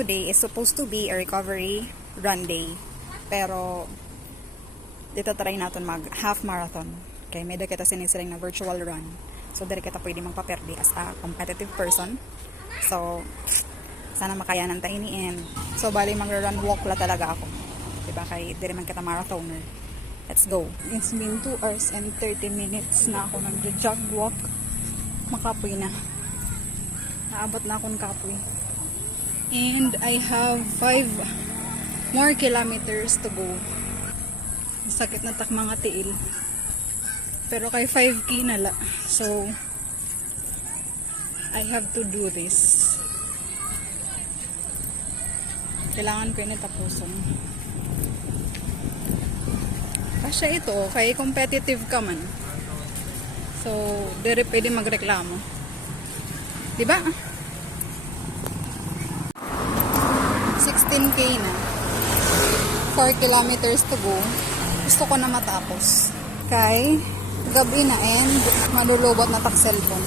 today is supposed to be a recovery run day. Pero, dito try natin mag half marathon. Okay, may kita sinisiling na virtual run. So, dari kita pwede magpaperdi as a competitive person. So, sana makayanan tayo in the end. So, bali mag-run walk la talaga ako. Diba? Kaya dari man kita marathoner. Let's go. It's been 2 hours and 30 minutes na ako nag-jog walk. Makapoy na. Naabot na akong kapoy. And I have 5 more kilometers to go. Sakit na tak mga tiil. Pero kay 5K nala. So, I have to do this. Kailangan ko yun tapusin. Kasi ito, kay competitive ka man. So, dire pwede magreklamo. Diba? 16K na. 4 kilometers to go. Gusto ko na matapos. Kay, gabi na and malulobot na tak cellphone.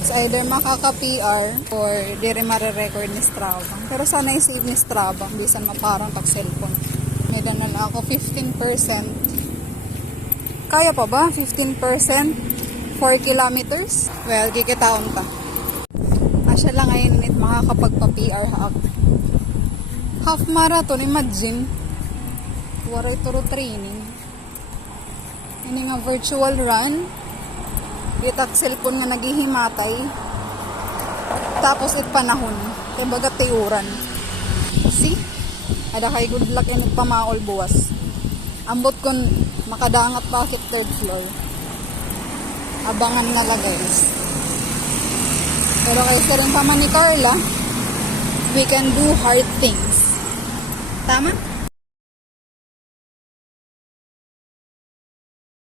It's either makaka-PR or dire mare-record ni Strava. Pero sana i-save ni Strava. Bisan maparang tak cellphone. May danala ako 15%. Kaya pa ba? 15%? 4 kilometers? Well, kikitaon pa. Asya lang ngayon nit makakapagpa-PR haak. Half marathon, imagine. Waray turo training. Ini nga virtual run. Ditak cellphone nga naghihimatay. Tapos it panahon. Kaya baga tiuran. See? Ada kay good luck and pamaol buwas. Ambot kon makadangat bakit 3rd floor. Abangan na la guys. Pero kay sa rin pa man ni Carla, we can do hard things. Tama?